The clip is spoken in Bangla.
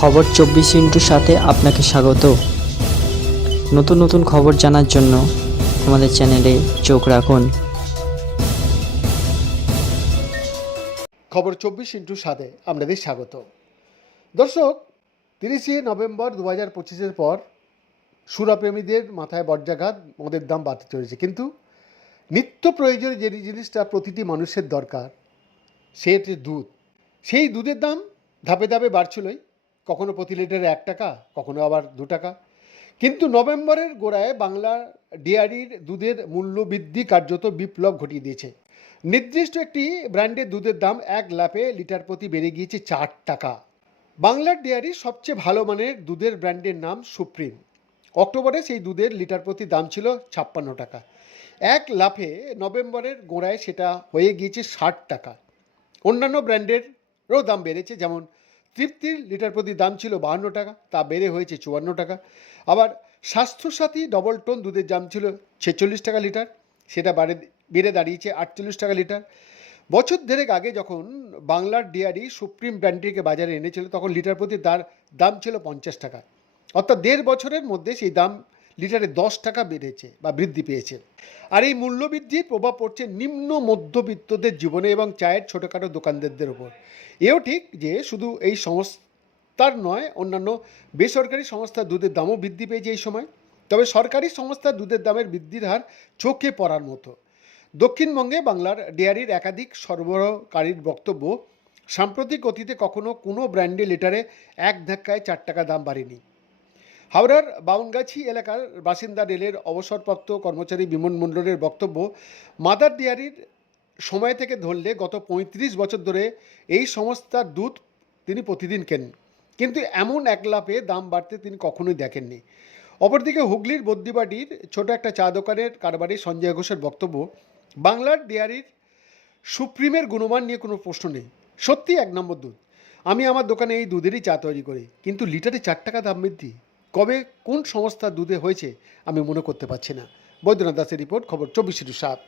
খবর চব্বিশ ইন্টুর সাথে আপনাকে স্বাগত। নতুন নতুন খবর জানার জন্য আমাদের চ্যানেলে চোখ রাখুন। খবর চব্বিশ ইন্টু সাথে আপনাদের স্বাগত। দর্শক, তিরিশে নভেম্বর দু হাজার পঁচিশের পর সুরাপ্রেমীদের মাথায় বজ্রাঘাত, মদের দাম বাড়তে চলেছে। কিন্তু নিত্য প্রয়োজনীয় যে জিনিসটা প্রতিটি মানুষের দরকার সে দুধ। সেই দুধের দাম ধাপে ধাপে বাড়ছিলই। কখনো প্রতি লিটারে এক টাকা, কখনো আবার দু টাকা। কিন্তু নভেম্বরের গোড়ায় বাংলা ডিয়ারির দুধের মূল্য বৃদ্ধি কার্যত বিপ্লব ঘটিয়ে দিয়েছে। নির্দিষ্ট একটি ব্র্যান্ডের দুধের দাম এক লাফে লিটার প্রতি বেড়ে গিয়েছে চার টাকা। বাংলার ডেয়ারির সবচেয়ে ভালো মানের দুধের ব্র্যান্ডের নাম সুপ্রিম। অক্টোবরে সেই দুধের লিটার প্রতি দাম ছিল ছাপ্পান্ন টাকা। এক লাফে নভেম্বরের গোড়ায় সেটা হয়ে গিয়েছে ষাট টাকা। অন্যান্য ব্র্যান্ডেরও দাম বেড়েছে, যেমন তৃপ্তির লিটার প্রতি দাম ছিল বাহান্ন টাকা, তা বেড়ে হয়েছে চুয়ান্ন টাকা। আবার স্বাস্থ্যসাথী ডবল টোন দুধের দাম ছিল ছেচল্লিশ টাকা লিটার, সেটা বাড়ে, বেড়ে দাঁড়িয়েছে আটচল্লিশ টাকা লিটার। বছর দেড়েক আগে যখন বাংলার ডিয়ারি সুপ্রিম ব্র্যান্ডটিকে বাজারে এনেছিল, তখন লিটার প্রতি তার দাম ছিল পঞ্চাশ টাকা। অর্থাৎ দেড় বছরের মধ্যে সেই দাম লিটারে দশ টাকা বেড়েছে বা বৃদ্ধি পেয়েছে। আর এই মূল্যবৃদ্ধির প্রভাব পড়ছে নিম্ন মধ্যবিত্তদের জীবনে এবং চায়ের ছোটোখাটো দোকানদারদের ওপর। এও ঠিক যে শুধু এই সংস্থার নয়, অন্যান্য বেসরকারি সংস্থার দুধের দামও বৃদ্ধি পেয়েছে এই সময়। তবে সরকারি সংস্থার দুধের দামের বৃদ্ধির হার চোখে পড়ার মতো। দক্ষিণবঙ্গে বাংলার ডেয়ারির একাধিক সরবরাহকারীর বক্তব্য, সাম্প্রতিক অতীতে কখনো কোনো ব্র্যান্ডে লিটারে এক ধাক্কায় চার টাকা দাম বাড়েনি। হাওড়ার বাউনগাছি এলাকার বাসিন্দা রেলের অবসরপ্রাপ্ত কর্মচারী বিমন মণ্ডলের বক্তব্য, মাদার ডেয়ারির সময় থেকে ধরলে গত পঁয়ত্রিশ বছর ধরে এই সংস্থার দুধ তিনি প্রতিদিন কেনেন কিন্তু এমন এক লাফে দাম বাড়তে তিনি কখনোই দেখেননি। অপরদিকে হুগলির বদ্যিবাটির ছোট একটা চা দোকানের কারবারি সঞ্জয় ঘোষের বক্তব্য, বাংলার ডেয়ারির সুপ্রিমের গুণমান নিয়ে কোনো প্রশ্ন নেই। সত্যি এক নম্বর দুধ আমি আমার দোকানে এই দুধেরই চা তৈরি করি, কিন্তু লিটারে চার টাকা দাম বৃদ্ধি। কবে কোন সংস্থা দুধে হয়েছে আমি মনে করতে পারছি না। বৈদ্যনাথ দাসের রিপোর্ট, খবর চব্বিশ সাত।